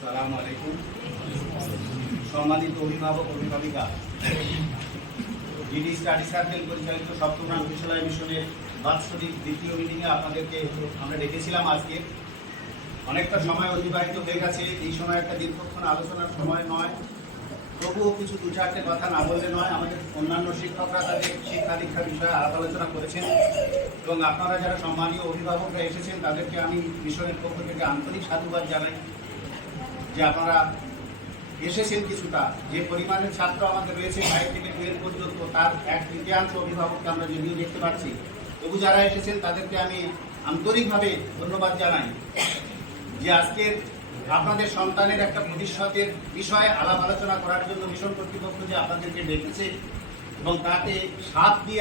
আসসালামু আলাইকুম। সম্মানিত অভিভাবক অভিভাবিকা, জিডি স্টাডি সার্কেল পরিচালিত সপ্তগ্রাম বিশ্ববিদ্যালয় মিশনের বাৎসরিক দ্বিতীয় মিটিংয়ে আপনাদেরকে আমরা ডেকেছিলাম। আজকে অনেকটা সময় অতিবাহিত হয়ে গেছে। এই সময় একটা দীর্ঘক্ষণ আলোচনার সময় নয়, তবুও কিছু দু চারটে কথা না বললে নয়। আমাদের অন্যান্য শিক্ষকরা তাদের শিক্ষা দীক্ষা বিষয়ে আলাপ আলোচনা করেছেন এবং আপনারা যারা সম্মানীয় অভিভাবকরা এসেছেন তাদেরকে আমি মিশনের পক্ষ থেকে আন্তরিক সাধুবাদ জানাই যে আপনারা এসেছেন। কিছুটা যে পরিমাণের ছাত্র আমাদের রয়েছে 5 থেকে 12 পর্যন্ত, তার 1/3 অভিভাবককে আমরা যদিও দেখতে পাচ্ছি, তবু যারা এসেছেন তাদেরকে আমি আন্তরিকভাবে ধন্যবাদ জানাই যে আজকের আপনাদের সন্তানের একটা ভবিষ্যতের বিষয়ে আলাপ আলোচনা করার জন্য মিশন কর্তৃপক্ষ যে আপনাদেরকে ডেকেছে এবং তাতে সাথ দিয়ে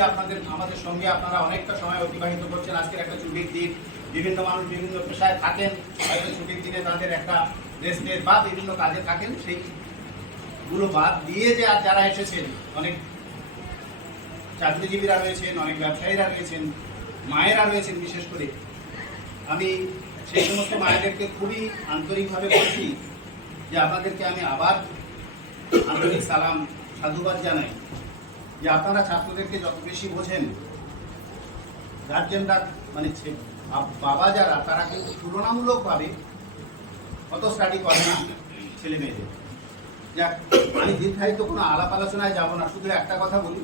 আমাদের সঙ্গে আপনারা অনেকটা সময় অতিবাহিত করছেন। আজকের একটা ছুটির দিন, বিভিন্ন মানুষ বিভিন্ন পেশায় থাকেন, হয়তো ছুটির দিনে তাদের একটা রেস্টের বা বিভিন্ন কাজে থাকেন, সেইগুলো বাদ দিয়ে যে যারা এসেছেন, অনেক চাকরিজীবীরা রয়েছেন, অনেক ব্যবসায়ীরা রয়েছেন, মায়েরা রয়েছেন। বিশেষ করে আমি সেই সমস্ত মায়েদেরকে খুবই আন্তরিকভাবে বলছি যে আপনাদেরকে আমি আবার আন্তরিক সালাম সাধুবাদ জানাই যে আপনারা ছাত্রদেরকে যত বেশি বোঝেন, গার্জেনরা মানে বাবা যারা, তারা কিন্তু তুলনামূলকভাবে অত স্টাডি করে না ছেলে মেয়েদের। যাক, আমি দীর্ঘায়িত কোনো আলাপ আলোচনায় যাব না, শুধু একটা কথা বলি,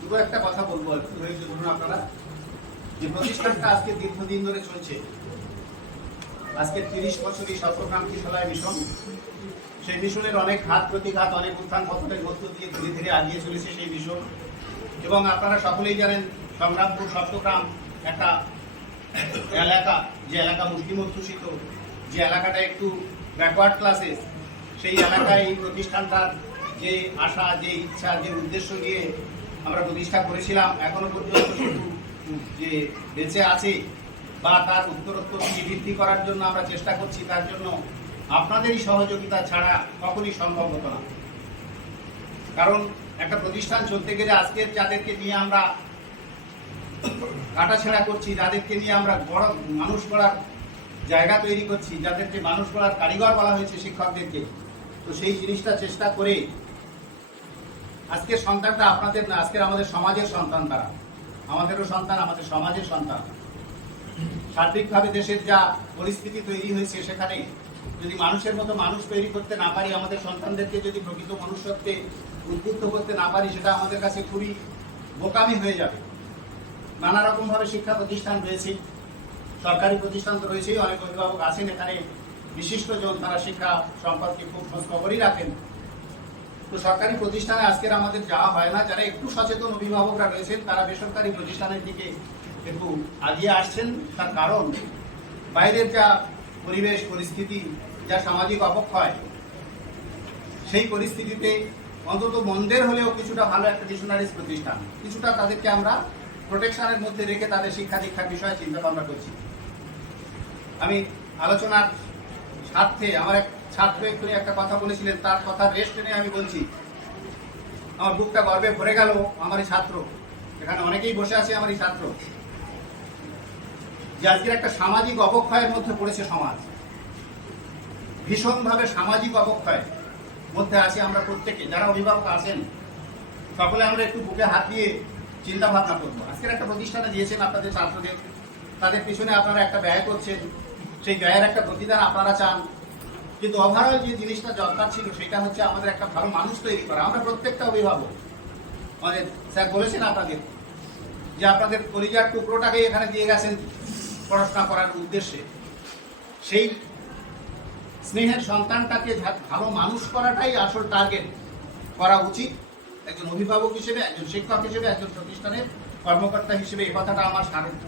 দুটো একটা কথা বলবো। একটু ধৈর্য ধরুন আপনারা। যে প্রতিষ্ঠানটা আজকে দীর্ঘদিন ধরে চলছে, আজকে 30 বছরই সপ্তগ্রাম বিশ্ববিদ্যালয় মিশন, সেই মিশনের অনেক ঘাত প্রতিঘাত, অনেক উত্থান পতনের মধ্য দিয়ে ধীরে ধীরে এগিয়ে চলেছে সেই মিশন। এবং আপনারা সকলেই জানেন সংগ্রামপুর সপ্তগ্রাম একটা এলাকা, যে এলাকা মুসলিম অধ্যুষিত, যে এলাকাটা একটু ব্যাকওয়ার্ড ক্লাসে, সেই এলাকায় এই প্রতিষ্ঠানটার যে আশা, যে ইচ্ছা, যে উদ্দেশ্য নিয়ে আমরা প্রতিষ্ঠা করেছিলাম, এখনো পর্যন্ত যে বেঁচে আছে বা তার উত্তরোত্তর বৃদ্ধি করার জন্য আমরা চেষ্টা করছি, তার জন্য আপনাদেরই সহযোগিতা ছাড়া কখনই সম্ভব হতো না। কারণ একটা প্রতিষ্ঠান চলতে গেলে আজকের যাদেরকে নিয়ে আমরা কাটাছেঁড়া করছি, যাদেরকে নিয়ে আমরা বড় মানুষ গড়ার জায়গা তৈরি করছি, যাদেরকে মানুষ গড়ার কারিগর বলা হয়েছে শিক্ষকদেরকে, তো সেই জিনিসটা চেষ্টা করে আজকের সন্তানটা আপনাদের না, আজকের আমাদের সমাজের সন্তান। তারা আমাদেরও সন্তান, আমাদের সমাজের সন্তান। সার্বিকভাবে দেশের যা পরিস্থিতি তৈরি হয়েছে, সেখানে যদি মানুষের মতো মানুষ তৈরি করতে না পারি, আমাদের সন্তানদেরকে যদি প্রকৃত মনুষ্যত্বে উদ্বুদ্ধ করতে না পারি, সেটা আমাদের কাছে খুবই বোকামি হয়ে যাবে। নানা রকম ভাবে শিক্ষা প্রতিষ্ঠান রয়েছে, সরকারি প্রতিষ্ঠান তো রয়েছেই, অনেক অভিভাবক আছেন এখানে বিশিষ্টজন, তারা শিক্ষা সম্পর্কে খুব খোঁজ খবরই রাখেন। তো সরকারি প্রতিষ্ঠানে আজকের আমাদের যাওয়া হয় না। যারা একটু সচেতন অভিভাবকরা রয়েছেন, তারা বেসরকারি প্রতিষ্ঠানের দিকে একটু আগিয়ে আসছেন। তার কারণ বাইরের যা পরিবেশ পরিস্থিতি, যা সামাজিক অবক্ষয়, সেই পরিস্থিতিতে অন্তত মন্দের হলেও কিছুটা ভালো একটা মিশনারিজ প্রতিষ্ঠান, কিছুটা তাদেরকে আমরা প্রোটেকশনের মধ্যে রেখে তাদের শিক্ষা দীক্ষার বিষয়ে চিন্তা ভাবনা করছি। আমি আলোচনার স্বার্থে আমার এক ছাত্র এক্ষুনি একটা কথা বলেছিলেন, তার কথা রেস্ট নিয়ে আমি বলছি। আমার বুকটা গর্বে ভরে গেল। আমারই ছাত্র, এখানে অনেকেই বসে আছে আমারই ছাত্র, যে আজকের একটা সামাজিক অবক্ষয়ের মধ্যে পড়েছে সমাজ। ভীষণভাবে সামাজিক অবক্ষয়ের মধ্যে আছি আমরা প্রত্যেকে, যারা অভিভাবক আছেন সকলে আমরা একটু বুকে হাত দিয়ে চিন্তা ভাবনা করবো। আজকের একটা প্রতিষ্ঠানে দিয়েছেন আপনাদের ছাত্রদের, তাদের পিছনে আপনারা একটা ব্যয় করছেন, সেই ব্যয়ের একটা প্রতিদান আপনারা চান। কিন্তু ওভারঅল যে জিনিসটা দরকার ছিল, সেটা হচ্ছে আমাদের একটা ভালো মানুষ তৈরি করা। আমরা প্রত্যেকটা অভিভাবক, আমাদের স্যার বলেছেন আপনাদের যে আপনাদের কলিজার টুকরোটাকে এখানে দিয়ে গেছেন পড়াশোনা করার উদ্দেশ্যে। সেই স্নেহের সন্তানটাকে ভালো মানুষ করাটাই আসল টার্গেট করা উচিত একজন অভিভাবক হিসেবে, একজন শিক্ষক হিসেবে, একজন প্রতিষ্ঠানের কর্মকর্তা হিসেবে। এই কথাটা আমার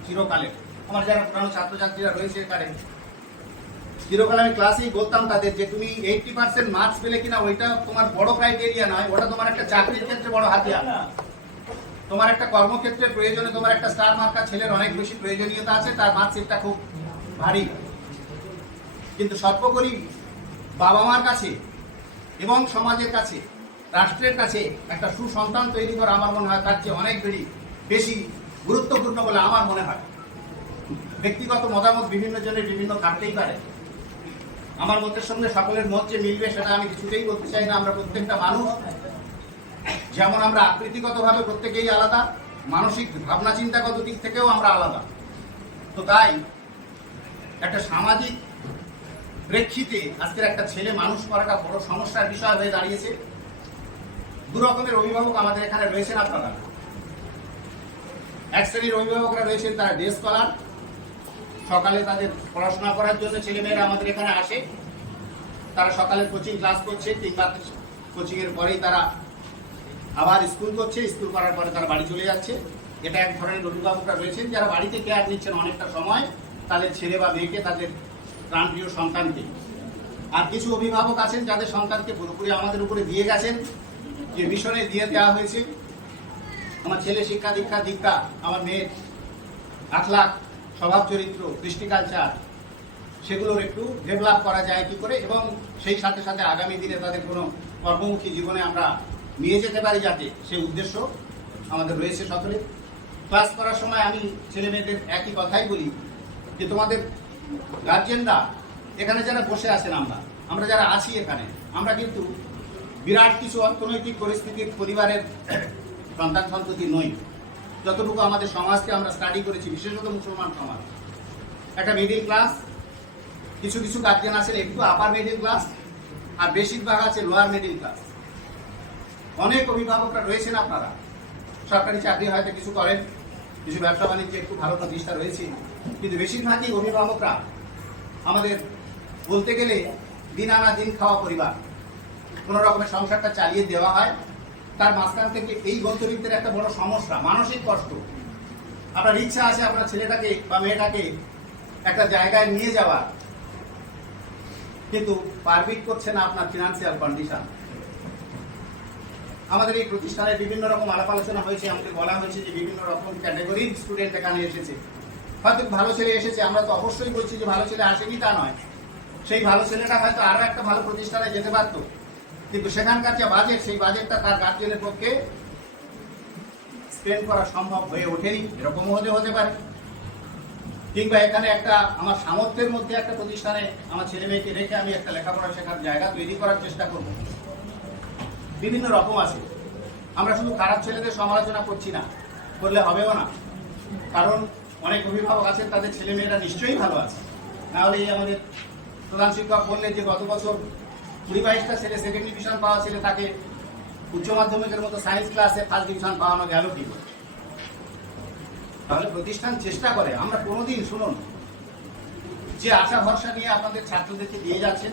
চিরকালের, আমার যারা পুরানো ছাত্রছাত্রীরা রয়েছে এখানে, চিরকাল আমি ক্লাসেই বলতাম তাদের যে তুমি 80% মার্কস পেলে কিনা ওইটা তোমার বড় ক্রাইটেরিয়া নয়, ওটা তোমার একটা চাকরির ক্ষেত্রে বড় হাতিয়ার। তোমার একটা কর্মক্ষেত্রের প্রয়োজনে তোমার একটা স্টার মার্কা ছেলের অনেক বেশি প্রয়োজনীয়তা আছে, তার মার্কশিটটা খুব ভারী। কিন্তু সর্বোপরি বাবা মার কাছে এবং সমাজের কাছে, রাষ্ট্রের কাছে একটা সুসন্তান তৈরি করা আমার মনে হয় তার চেয়ে অনেক বেশি গুরুত্বপূর্ণ বলে আমার মনে হয়। ব্যক্তিগত মতামত বিভিন্ন জনের বিভিন্ন থাকতেই পারে, আমার মতের সঙ্গে সকলের মত যে মিলবে সেটা আমি কিছুতেই বলতে চাই না। আমরা প্রত্যেকটা মানুষ, যেমন আমরা আকৃতিগতভাবে প্রত্যেকেই আলাদা, মানসিক ভাবনা চিন্তাগত দিক থেকেও আমরা আলাদা। তো তাই একটা সামাজিক প্রেক্ষিতে আজকের একটা ছেলে মানুষ করাটা বড় সমস্যার বিষয় হয়ে দাঁড়িয়েছে। দু রকমের অভিভাবক আমাদের এখানে রয়েছেন। আপনারা এক শ্রেণীর অভিভাবকরা রয়েছেন, তারা ডে স্কলার, সকালে তাদের পড়াশোনা করার জন্য ছেলেমেয়েরা আমাদের এখানে আসে। তারা সকালে কোচিং ক্লাস করছে, কিংবা কোচিং এর পরেই তারা আবার স্কুল করছে, স্কুল করার পরে তারা বাড়ি চলে যাচ্ছে। এটা এক ধরনের অভিভাবকরা রয়েছেন যারা বাড়িতে কেয়ার নিচ্ছেন অনেকটা সময় তাদের ছেলে বা মেয়েকে, তাদের প্রাণপ্রিয় সন্তানকে। আর কিছু অভিভাবক আছেন যাদের সন্তানকে পুরোপুরি আমাদের উপরে দিয়ে গেছেন, যে মিশনে দিয়ে দেওয়া হয়েছে। আমার ছেলে শিক্ষা দীক্ষা, আমার মেয়ের আখলাক, স্বভাব চরিত্র, কৃষ্টি কালচার, সেগুলোর একটু ডেভেলপ করা যায় কি করে, এবং সেই সাথে সাথে আগামী দিনে তাদের কোনো কর্মমুখী জীবনে আমরা নিয়ে যেতে পারি, যাতে সেই উদ্দেশ্য আমাদের রয়েছে সকলে। ক্লাস করার সময় আমি ছেলে মেয়েদের একই কথাই বলি যে তোমাদের গার্জেনরা এখানে যারা বসে আছেন, আমরা যারা আছি এখানে, আমরা কিন্তু বিরাট কিছু অর্থনৈতিক পরিস্থিতির পরিবারের সন্তান সন্ততি নই। যতটুকু আমাদের সমাজকে আমরা স্টাডি করেছি, বিশেষত মুসলমান সমাজ, একটা মিডিল ক্লাস, কিছু কিছু গার্জেন আছেন একটু আপার মিডিল ক্লাস, আর বেশিরভাগ আছে লোয়ার মিডিল ক্লাস। অনেক অভিভাবকরা রয়েছেন, আপনারা সরকারি চাকরি হয়তো কিছু করেন, কিছু ব্যবসা বাণিজ্যে একটু ভালো প্রতিষ্ঠা রয়েছে, কিন্তু বেশিরভাগই অভিভাবকরা আমাদের বলতে গেলে দিন আনা দিন খাওয়া পরিবার, কোনো রকমের সংসারটা চালিয়ে দেওয়া হয়। তার মাঝখান থেকে এই গন্তব্যের একটা বড় সমস্যা, মানসিক কষ্ট। আপনার ইচ্ছা আছে আপনার ছেলেটাকে বা মেয়েটাকে একটা জায়গায় নিয়ে যাওয়া, কিন্তু পারমিট করছে না আপনার ফিনান্সিয়াল কন্ডিশন। আমাদের এই প্রতিষ্ঠানে বিভিন্ন রকম আলাপ আলোচনা হয়েছে, আমাদের বলা হয়েছে যে বিভিন্ন রকম ক্যাটাগরির স্টুডেন্ট এখানে এসেছে। হয়তো ভালো ছেলে এসেছে, আমরা তো অবশ্যই বলছি যে ভালো ছেলে আসেনি তা নয়। সেই ভালো ছেলেটা হয়তো আরো একটা ভালো প্রতিষ্ঠানে যেতে পারতো, কিন্তু সেখানকার যে বাজেট, সেই বাজেটটা তার গার্জিয়ানের পক্ষে স্পেন্ড করা সম্ভব হয়ে ওঠেনি, এরকমও হতে পারে। কিংবা এখানে একটা আমার সামর্থ্যের মধ্যে একটা প্রতিষ্ঠানে আমার ছেলে মেয়েকে রেখে আমি একটা লেখাপড়া শেখার জায়গা তৈরি করার চেষ্টা করব। বিভিন্ন রকম আছে। আমরা শুধু খারাপ ছেলেদের সমালোচনা করছি না, করলে হবেও না, কারণ অনেক অভিভাবক আছেন তাদের ছেলে মেয়েরা নিশ্চয়ই ভালো আছে। নাহলে এই আমাদের প্রধান শিক্ষক বললেন যে গত বছর 20-22টা ছেলে সেকেন্ড ডিভিশন পাওয়া ছেলে, তাকে উচ্চ মাধ্যমিকের মতো সায়েন্স ক্লাসে ফার্স্ট ডিভিশন পাওয়ানো গেল কি করে? তাহলে প্রতিষ্ঠান চেষ্টা করে। আমরা কোনোদিন শুনুন, যে আশা ভরসা নিয়ে আপনাদের ছাত্রদেরকে দিয়ে যাচ্ছেন,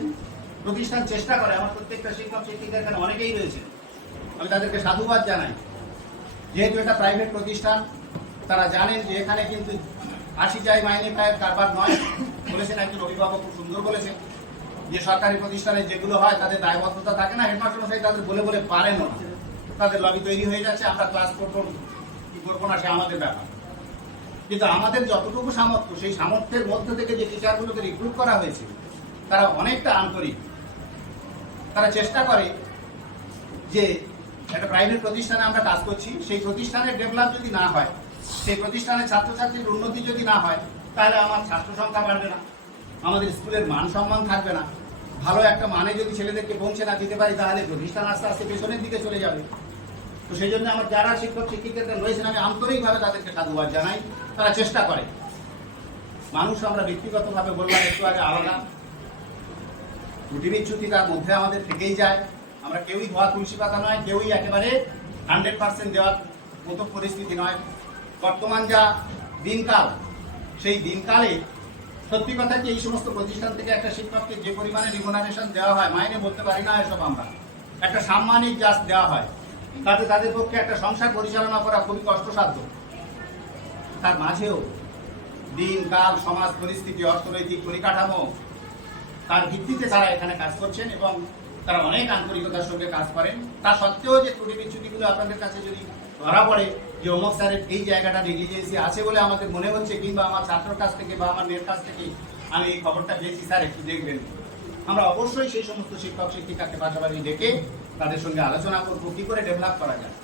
প্রতিষ্ঠান চেষ্টা করে। আমার প্রত্যেকটা শিক্ষক শিক্ষিকা এখানে অনেকেই রয়েছে, আমি তাদেরকে সাধুবাদ জানাই। যেহেতু এটা প্রাইভেট প্রতিষ্ঠান, তারা জানেন যে এখানে কিন্তু 80 যায় মাইনে পায়ের কারবার নয়। বলেছেন একজন অভিভাবক, খুব সুন্দর বলেছেন যে সরকারি প্রতিষ্ঠানে যেগুলো হয় তাদের দায়বদ্ধতা থাকে না, হেডমাস্টার মশাই তাদের বলে বলে পারেন না, তাদের লবি তৈরি হয়ে যাচ্ছে, আমরা ক্লাস করবো কি করবো না সে আমাদের ব্যাপার। কিন্তু আমাদের যতটুকু সামর্থ্য, সেই সামর্থ্যের মধ্যে থেকে যে টিচারগুলোকে রিক্রুট করা হয়েছে তারা অনেকটা আন্তরিক। তারা চেষ্টা করে যে একটা প্রাইভেট প্রতিষ্ঠানে আমরা কাজ করছি, সেই প্রতিষ্ঠানের ডেভেলপ যদি না হয়, সেই প্রতিষ্ঠানের ছাত্রছাত্রীর উন্নতি যদি না হয়, তাহলে আমার ছাত্র সংখ্যা বাড়বে না, আমাদের স্কুলের মান সম্মান থাকবে না। ভালো একটা মানে যদি ছেলেদেরকে পৌঁছে না দিতে পারি, তাহলে প্রতিষ্ঠান আস্তে আস্তে পেছনের দিকে চলে যাবে। তো সেই জন্য আমার যারা শিক্ষক শিক্ষিকারা রয়েছেন, আমি আন্তরিকভাবে তাদেরকে সাধুবাদ জানাই। তারা চেষ্টা করে। মানুষ আমরা ব্যক্তিগতভাবে বললাম একটু আগে আলাদা, ত্রুটি বিচ্যুতি তার মধ্যে আমাদের থেকেই যায়। আমরা কেউই ধোয়া তুলসী পাতা নয়, কেউই একেবারে 100% দেওয়ার মতো পরিস্থিতি নয়। বর্তমান যা দিনকাল, সেই দিনকালে সত্যি কথা কি এই সমস্ত প্রতিষ্ঠান থেকে একটা শিক্ষককে যে পরিমাণে রিমুনারেশন দেওয়া হয়, মাইনে বলতে পারি না এসব, আমরা একটা সাম্মানিক জাস্ট দেওয়া হয়, তাতে তাদের পক্ষে একটা সংসার পরিচালনা করা খুবই কষ্টসাধ্য। তার মাঝেও দিনকাল, সমাজ পরিস্থিতি, অর্থনৈতিক পরিকাঠামো, তার ভিত্তিতে তারা এখানে কাজ করছেন এবং তারা অনেক আন্তরিকতার সঙ্গে কাজ করেন। তা সত্ত্বেও যে ত্রুটি বিচ্যুতিগুলো আপনাদের কাছে যদি ধরা পড়ে যে অমুক স্যারের এই জায়গাটা নেগলিজেন্সি আছে বলে আমাদের মনে হচ্ছে, কিংবা আমার ছাত্রের কাছ থেকে বা আমার মেয়ের কাছ থেকে আমি এই খবরটা পেয়েছি, স্যার একটু দেখবেন, আমরা অবশ্যই সেই সমস্ত শিক্ষক শিক্ষিকাকে পাশাপাশি ডেকে তাদের সঙ্গে আলোচনা করবো কি করে ডেভেলপ করা যায়।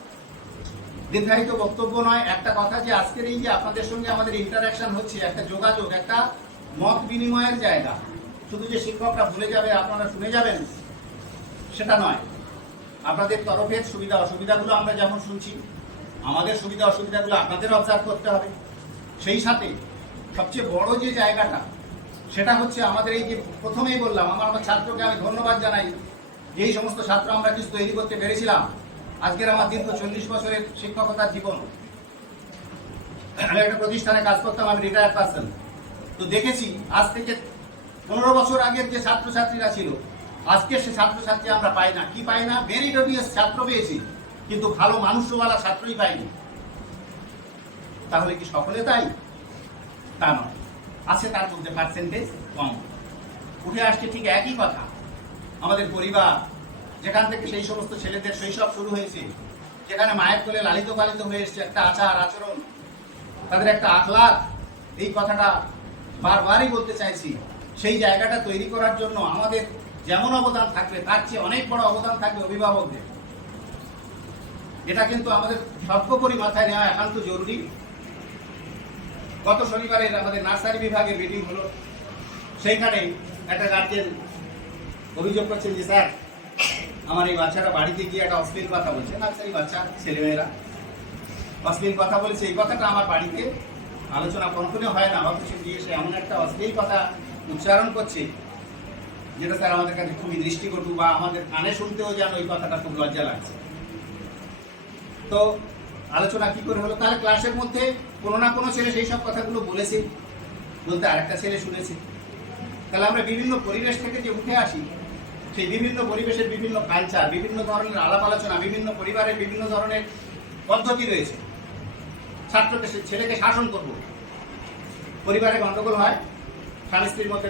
দীর্ঘায়িত বক্তব্য নয়, একটা কথা যে আজকের এই যে আপনাদের সঙ্গে আমাদের ইন্টারাকশন হচ্ছে, একটা যোগাযোগ, একটা মত বিনিময়ের জায়গা, শুধু যে শিক্ষকরা ভুলে যাবে আপনারা শুনে যাবেন সেটা নয়। আপনাদের তরফের সুবিধা অসুবিধাগুলো আমরা যেমন শুনছি, আমাদের সুবিধা অসুবিধাগুলো আপনাদের অবজার্ভ করতে হবে। সেই সাথে সবচেয়ে বড় যে জায়গাটা সেটা হচ্ছে আমাদের এই যে প্রথমেই বললাম, আমার ছাত্রকে আমি ধন্যবাদ জানাই, এই সমস্ত ছাত্র আমরা কিছু তৈরি করতে পেরেছিলাম। আজকের আমার দীর্ঘ 40 বছরের শিক্ষকতার জীবন, আমি একটা প্রতিষ্ঠানে কাজ করতাম, আমি রিটায়ার্ড পার্সন। তো দেখেছি আজ থেকে 15 বছর আগের যে ছাত্রছাত্রীরা ছিল, আজকে সে ছাত্রছাত্রী আমরা পাই না। কি পাই না? মেরিটোরিয়াস ছাত্র পেয়েছি, কিন্তু ভালো মানুষওয়ালা ছাত্রই পাইনি। তাহলে কি সকলে তাই? তা নয়, আছে তার মধ্যে পার্সেন্টেজ কম। উঠে আসছে ঠিক একই কথা। আমাদের পরিবার, যেখান থেকে সেই সমস্ত ছেলেদের শৈশব শুরু হয়েছে, যেখানে মায়ের কোলে লালিত পালিত হয়ে এসছে, একটা আচার আচরণ, তাদের একটা আখলাক, এই কথাটা বারবারই বলতে চাইছি। সেই জায়গাটা তৈরি করার জন্য আমাদের যেমন অবদান থাকবে তার চেয়ে অনেক বড় অবদান থাকবে অভিভাবকদের। এটা কিন্তু আমাদের সর্বোপরি মাথায় নেওয়া একান্ত জরুরি। গত শনিবারের আমাদের নার্সারি বিভাগের মিটিং হলো, সেইখানে একটা গার্জেন অভিযোগ করছেন যে স্যার, আমার এই বাচ্চাটা বাড়িতে গিয়ে একটা অশ্লীল কথা বলছে। নার্সারি বাচ্চা, ছেলেমেয়েরা অশ্লীল কথা বলছে। এই কথাটা আমার বাড়িতে আলোচনা কখনো হয় না, অথচ গিয়ে সে এমন একটা অশ্লীল কথা উচ্চারণ করছে যেটা স্যার আমাদের কাছে খুবই দৃষ্টিকটু, বা আমাদের কানে শুনতেও যেন এই কথাটা খুব লজ্জা লাগছে। তো আলোচনা কি করে হলো? তাহলে ক্লাসের মধ্যে কোনো না কোনো ছেলে সেই সব কথাগুলো বলেছে, বলতে আরেকটা ছেলে শুনেছে। তাহলে আমরা বিভিন্ন পরিবেশ থেকে যে উঠে আসি, সেই বিভিন্ন পরিবেশের বিভিন্ন কালচার, বিভিন্ন ধরনের আলাপ আলোচনা, বিভিন্ন পরিবারের বিভিন্ন ধরনের পদ্ধতি রয়েছে। ছাত্রকে, ছেলেকে শাসন করব, পরিবারে গন্ডগোল হয়, স্বামী স্ত্রীর মধ্যে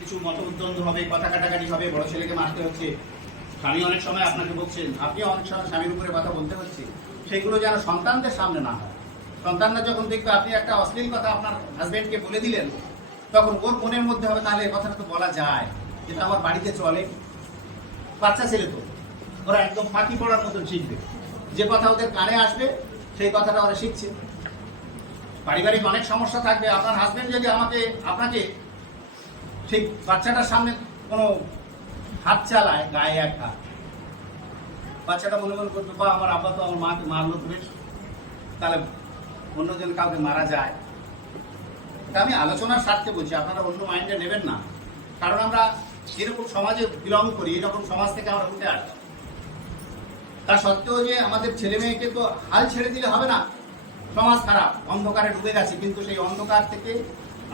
কিছু মতবিদ্বন্দ্ব হবে, কথা কাটাকাটি হবে, বড় ছেলেকে মারতে হচ্ছে, স্বামী অনেক সময় আপনাকে বলছেন, আপনিও অনেক সময় স্বামীর উপরে কথা বলতে হচ্ছে। সেগুলো যেন সন্তানদের সামনে না হয়। সন্তানরা যখন দেখবে আপনি একটা অশ্লীল কথা আপনার হাজবেন্ডকে বলে দিলেন, তখন ওর মনের মধ্যে হবে তাহলে এই কথাটা তো বলা যায়, যেটা আমার বাড়িতে চলে। বাচ্চা ছেলে তো, ওরা একদম ফাঁকি পড়ার মতন শিখবে। যে কথা ওদের কানে আসবে সেই কথাটা ওরা শিখছে। পারিবারিক অনেক সমস্যা থাকবে। আপনার হাজবেন্ড যদি আপনাকে সেই বাচ্চাটার সামনে কোনো হাত চালায়, গায়ে এক হাত, বাচ্চাটা মনে মনে করবে, বা আমার আব্বা তো আমার মাকে মারলো, তুমি তাহলে অন্যজন কাউকে মারা যায়। এটা আমি আলোচনার স্বার্থে বলছি, আপনারা অন্য মাইন্ডে নেবেন না। কারণ আমরা যেরকম সমাজে বিলং করি, এরকম সমাজ থেকে আমরা উঠে আসি। তা সত্ত্বেও যে আমাদের ছেলে মেয়েকে তো হাল ছেড়ে দিলে হবে না। সমাজ খারাপ, অন্ধকারে ডুবে গেছে, কিন্তু সেই অন্ধকার থেকে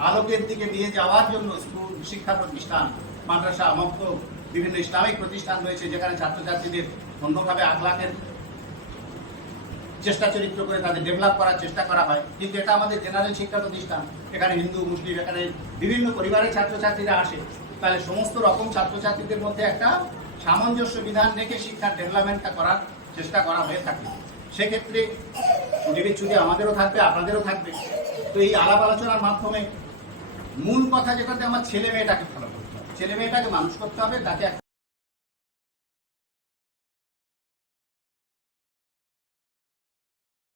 আলোকের দিকে নিয়ে যাওয়ার জন্য স্কুল, শিক্ষা প্রতিষ্ঠান, মাদ্রাসা, মক্তব, বিভিন্ন ইসলামিক প্রতিষ্ঠান রয়েছে, যেখানে ছাত্রছাত্রীদের অন্যভাবে আখলাকের চেষ্টা চরিত্র করে তাদের ডেভেলপ করার চেষ্টা করা হয়। কিন্তু এটা আমাদের জেনারেল শিক্ষা প্রতিষ্ঠান, এখানে হিন্দু, মুসলিম, এখানে বিভিন্ন পরিবারের ছাত্রছাত্রীরা আসে। তাহলে সমস্ত রকম ছাত্রছাত্রীদের মধ্যে একটা সামঞ্জস্য বিধান রেখে শিক্ষার ডেভেলপমেন্টটা করার চেষ্টা করা হয়ে থাকে। সেক্ষেত্রে বিবেচনা আমাদেরও থাকবে, আপনাদেরও থাকবে। তো এই আলাপ আলোচনার মাধ্যমে মূল কথা যেটাতে আমার ছেলে মেয়েটাকে ভালো করতে হবে, ছেলে মেয়েটাকে মানুষ করতে হবে, তাকে